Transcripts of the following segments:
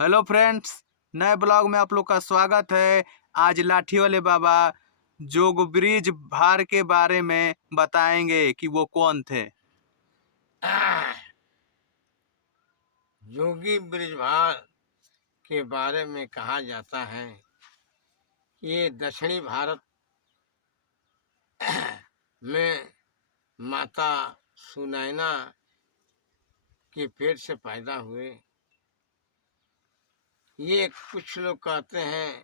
Hello friends, नए blog में आप लोग का स्वागत है। आज लाठी वाले बाबा जोग ब्रिज भार के बारे में बताएंगे कि वो कौन थे। जोगी बृजभार के बारे में कहा जाता है कि ये दक्षिणी भारत में माता सुनैना के पेट से पैदा हुए। ये कुछ लोग कहते हैं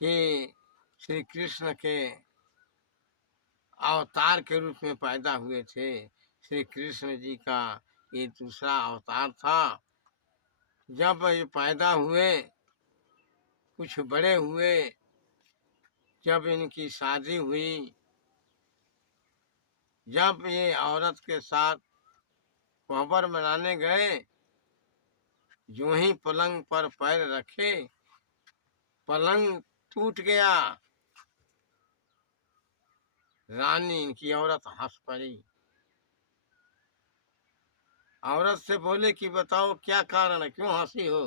कि श्री कृष्ण के अवतार के रूप में पैदा हुए थे। श्री कृष्ण जी का ये दूसरा अवतार था। जब ये पैदा हुए, कुछ बड़े हुए, जब इनकी शादी हुई, जब ये औरत के साथ कोहबर मनाने गए, जो ही पलंग पर पैर रखे, पलंग टूट गया। रानी इनकी औरत हंस पड़ी। औरत से बोले कि बताओ क्या कारण है, क्यों हंसी हो।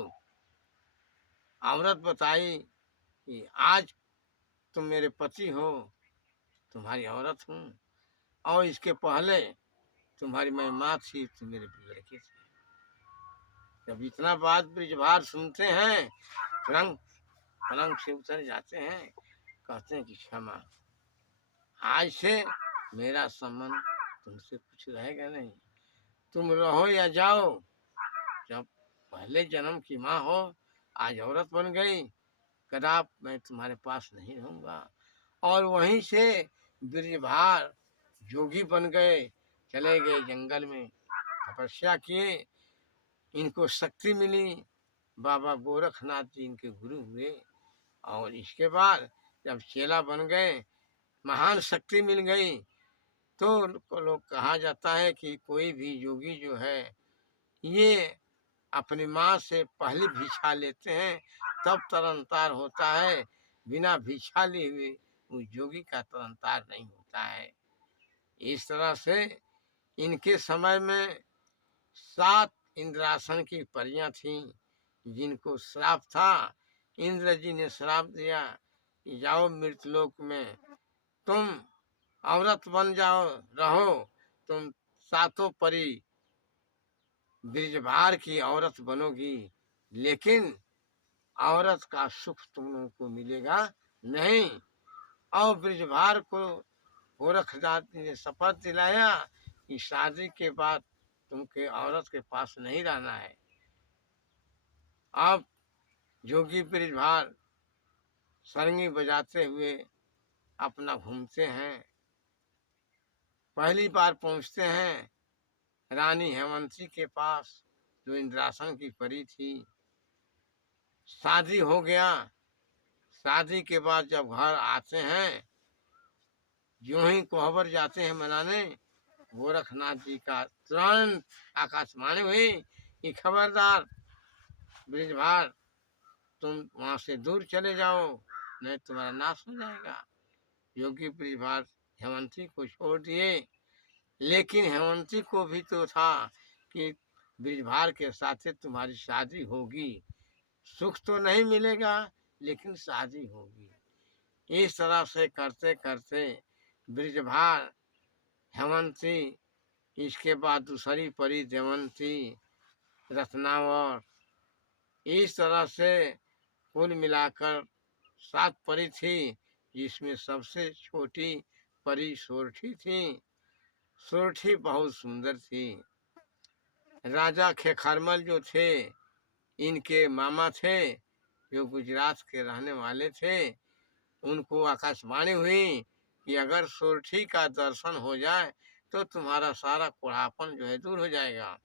औरत बताई कि आज तुम मेरे पति हो, तुम्हारी औरत हूँ, और इसके पहले तुम्हारी मैं माँ थी, तुम मेरे लड़के थे। जब इतना बात ब्रिजभार सुनते हैं, तुरंत पलंग से उतर जाते हैं, कहते हैं कि क्षमा, आज से मेरा संबंध तुमसे कुछ रहेगा नहीं। तुम रहो या जाओ, जब पहले जन्म की माँ हो, आज औरत बन गई, कदाप मैं तुम्हारे पास नहीं रहूंगा। और वहीं से ब्रिजभार जोगी बन गए, चले गए जंगल में, तपस्या किए, इनको शक्ति मिली। बाबा गोरखनाथ जी इनके गुरु हुए, और इसके बाद जब चेला बन गए, महान शक्ति मिल गई, तो लोग कहा जाता है कि कोई भी योगी जो है, ये अपनी माँ से पहले भिक्षा लेते हैं, तब तरनतार होता है। बिना भिक्षा लिए हुए उस योगी का तरनतार नहीं होता है। इस तरह से इनके समय में 7 इंद्रासन की परियां थीं, जिनको श्राप था। इंद्र जी ने श्राप दिया कि जाओ मृतलोक में, तुम औरत बन जाओ, रहो, तुम 7 परी ब्रिजभार की औरत बनोगी, लेकिन औरत का सुख तुम लोगों को मिलेगा नहीं। और ब्रिजभार को गोरखनाथ ने शपथ दिलाया कि शादी के बाद तुमके औरत के पास नहीं रहना है। अब जोगी ब्रिजभार सरंगी बजाते हुए अपना घूमते हैं। पहली बार पहुंचते हैं रानी हेमंती के पास, जो इंद्रासन की परी थी। शादी हो गया। शादी के बाद जब घर आते हैं, जो ही कोहबर जाते हैं मनाने, गोरखनाथ जी का तुरंत आकाशवाणी हुई कि खबरदार ब्रिजभार, तुम वहां से दूर चले जाओ, नहीं तुम्हारा नाश हो जाएगा। योगी ब्रिजभार हेमंती को छोड़ दिए, लेकिन हेमंती को भी तो था कि ब्रिजभार के साथ तुम्हारी शादी होगी, सुख तो नहीं मिलेगा, लेकिन शादी होगी। इस तरह से करते करते ब्रिजभार, हेमंती, इसके बाद दूसरी परी देवंती, रत्नावर, इस तरह से कुल मिलाकर 7 परी थी, जिसमें सबसे छोटी परी सोरठी थी। सोरठी बहुत सुंदर थी। राजा खेखरमल जो थे, इनके मामा थे, जो गुजरात के रहने वाले थे। उनको आकाशवाणी हुई कि अगर सोरठी का दर्शन हो जाए तो तुम्हारा सारा कुढ़ापन जो है दूर हो जाएगा।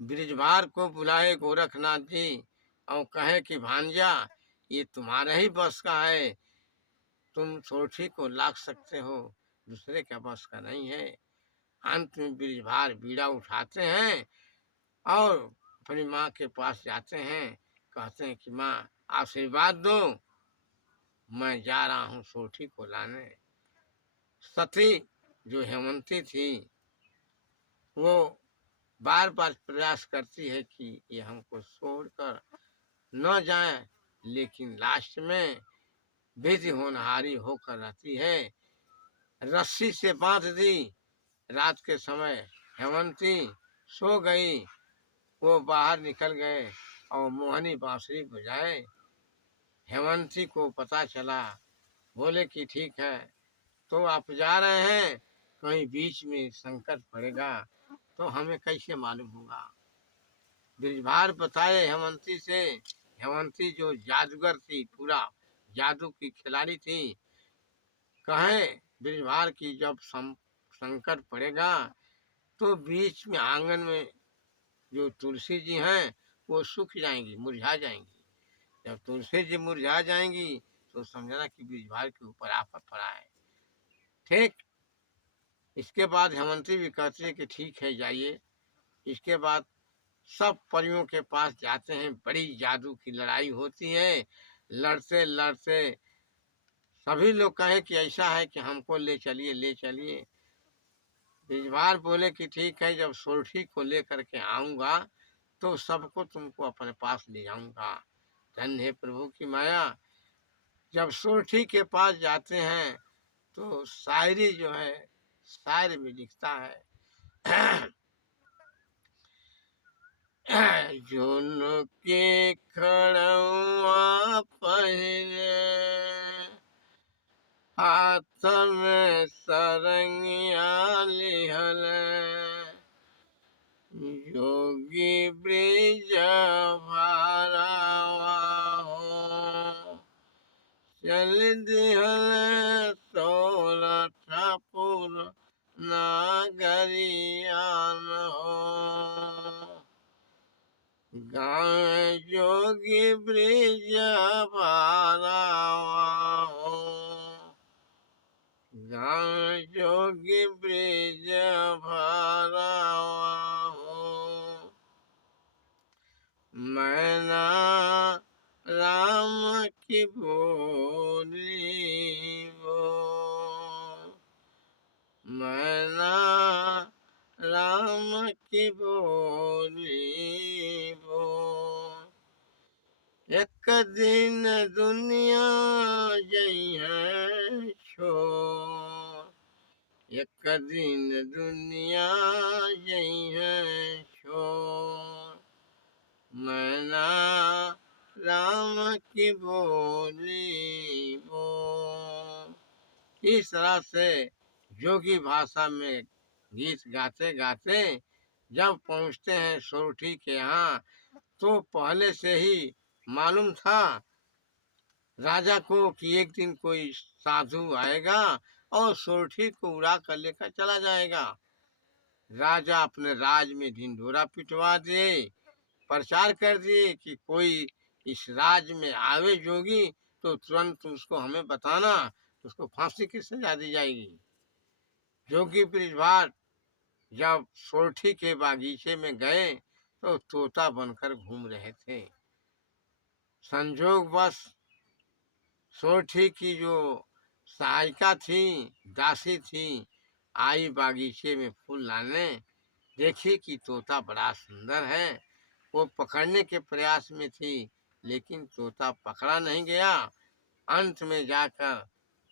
ब्रिजभार को बुलाए गोरखनाथ जी और कहे कि भांजा, ये तुम्हारे ही बस का है, तुम सोरठी को लाग सकते हो, दूसरे का बस का नहीं है। अंत में ब्रिजभार बीड़ा उठाते हैं और अपनी माँ के पास जाते हैं, कहते हैं कि माँ आशीर्वाद दो, मैं जा रहा हूँ सोरठी को लाने। सती जो हेमंती थी, वो बार बार प्रयास करती है कि ये हमको छोड़कर न जाए, लेकिन लास्ट में विधि होनहारी होकर रहती है। रस्सी से बांध दी रात के समय, हेमंती सो गई, वो बाहर निकल गए और मोहनी बांसुरी बजाए। हेमंती को पता चला, बोले कि ठीक है, तो आप जा रहे हैं, कहीं बीच में संकट पड़ेगा तो हमें कैसे मालूम होगा। ब्रिजभार बताए हेमंती से। हेमंती जो जादूगर थी, पूरा जादू की खिलाड़ी थी, कहे ब्रिजभार की जब संकट पड़ेगा तो बीच में आंगन में जो तुलसी जी हैं वो सूख जाएंगी, मुरझा जाएंगी। जब तुलसी जी मुरझा जाएंगी तो समझना कि ब्रिजभार के ऊपर आफत पड़ा है। ठीक, इसके बाद हेमंती भी कहती है कि ठीक है, जाइए। इसके बाद सब परियों के पास जाते हैं, बड़ी जादू की लड़ाई होती है। लड़ते लड़ते सभी लोग कहे कि ऐसा है कि हमको ले चलिए, ले चलिए। ब्रिजभार बोले कि ठीक है, जब सोरठी को लेकर के आऊंगा तो सबको तुमको अपने पास ले जाऊंगा। धन्य है प्रभु की माया। जब सोरठी के पास जाते हैं तो शायरी जो है, शायर में लिखता है जोन के खड़वा पहिरे, हाथ में सरंगिया लिहल, योगी ब्रिज भारावा हो, चल दिहल सोरठपुर नागरियान हो। गाँव जोगी ब्रिज भारावा हो, गाँव जोगी ब्रिज भारावा हो। मैना राम की बोली वो, मैना राम की बोली वो। एक दिन दुनिया जइहे छोड़, एक दिन दुनिया जइहे छोड़, मैना राम की बोली वो। इस तरह से जोगी भाषा में गीत गाते गाते जब पहुंचते हैं सोरठी के यहाँ, तो पहले से ही मालूम था राजा को कि एक दिन कोई साधु आएगा और सोरठी को उड़ा कर लेकर चला जाएगा। राजा अपने राज में ढिंढोरा पिटवा दिए, प्रचार कर दिए कि कोई इस राज में आवे जोगी तो तुरंत उसको हमें बताना, उसको फांसी की सजा दी जाएगी। जोगी ब्रिजभार जब सोरठी के बागीचे में गए तो तोता बनकर घूम रहे थे। संजोगवश सोरठी की जो सहायिका थी, दासी थी, आई बागीचे में फूल लाने, देखी कि तोता बड़ा सुंदर है। वो पकड़ने के प्रयास में थी, लेकिन तोता पकड़ा नहीं गया। अंत में जाकर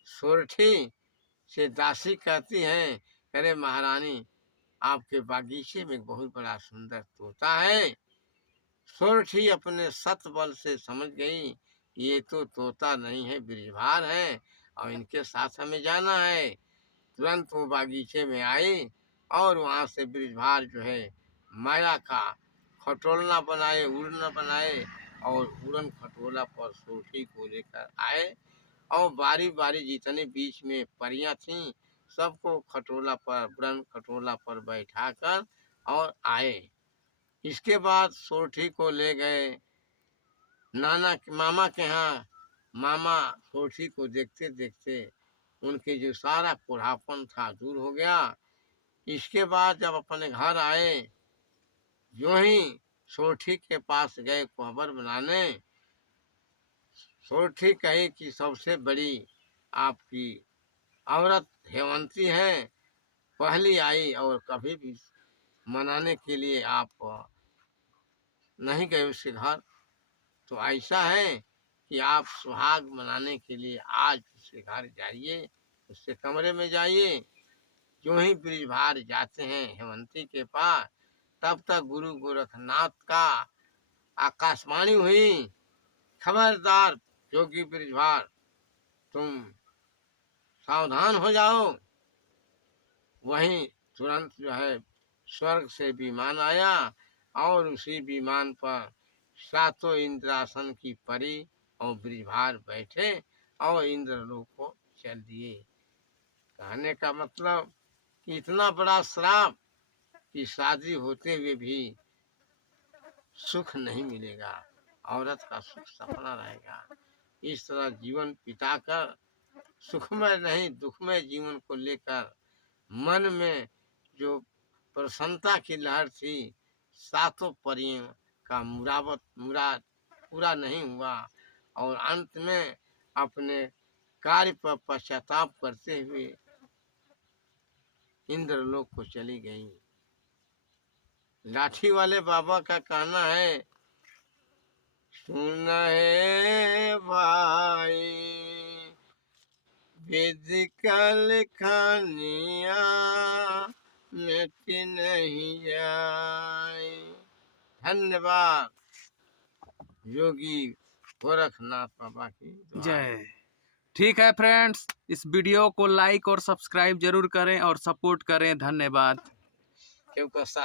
सोरठी से दासी कहती है, अरे महारानी, आपके बागीचे में बहुत बड़ा सुंदर तोता है। सोरठी अपने सत बल से समझ गई ये तो तोता नहीं है, ब्रिजभार है और इनके साथ हमें जाना है। तुरंत वो बागीचे में आई और वहाँ से ब्रिजभार जो है माया का खटोलना बनाए, उड़ना बनाए और उड़न खटोला पर सोरठी को लेकर आए और बारी बारी जितने बीच में परियां थीं सबको खटोला पर, उड़न खटोला पर बैठाकर और आए। इसके बाद सोरठी को ले गए मामा के यहाँ। मामा सोरठी को देखते देखते उनके जो सारा कोढ़ापन था दूर हो गया। इसके बाद जब अपने घर आए, यूं ही सोरठी के पास गए कोहबर बनाने। सोरठी कही कि सबसे बड़ी आपकी औरत हेमंती है, पहली आई और कभी भी मनाने के लिए आप नहीं गए उसके घर, तो ऐसा है कि आप सुहाग मनाने के लिए आज उसके घर जाइए, उसके कमरे में जाइए। जो ही ब्रिजभार जाते हैं हेमंती के पास, तब तक गुरु गोरखनाथ का आकाशवाणी हुई, खबरदार जोगी ब्रिजभार, तुम सावधान हो जाओ। वहीं तुरंत जो है स्वर्ग से विमान आया और उसी विमान पर सातों इंद्रासन की परी और ब्रिजभार बैठे और इंद्रलोक को चल दिए। कहने का मतलब कि इतना बड़ा श्राप कि शादी होते हुए भी सुख नहीं मिलेगा, औरत का सुख सपना रहेगा। इस तरह जीवन बिताकर सुखमय नहीं दुखमय जीवन को लेकर मन में जो प्रसन्नता की लहर थी, सातों परियों का मुराद पूरा नहीं हुआ और अंत में अपने कार्य पर पश्चाताप करते हुए इंद्रलोक को चली गई। लाठी वाले बाबा का कहना है, सुन है भाई वेदिकल खानिया मिट नहीं जाए। धन्यवाद। योगी गोरखनाथ बाबा की दुआ। जय। ठीक है फ्रेंड्स, इस वीडियो को लाइक और सब्सक्राइब जरूर करें और सपोर्ट करें। धन्यवाद। क्योंकि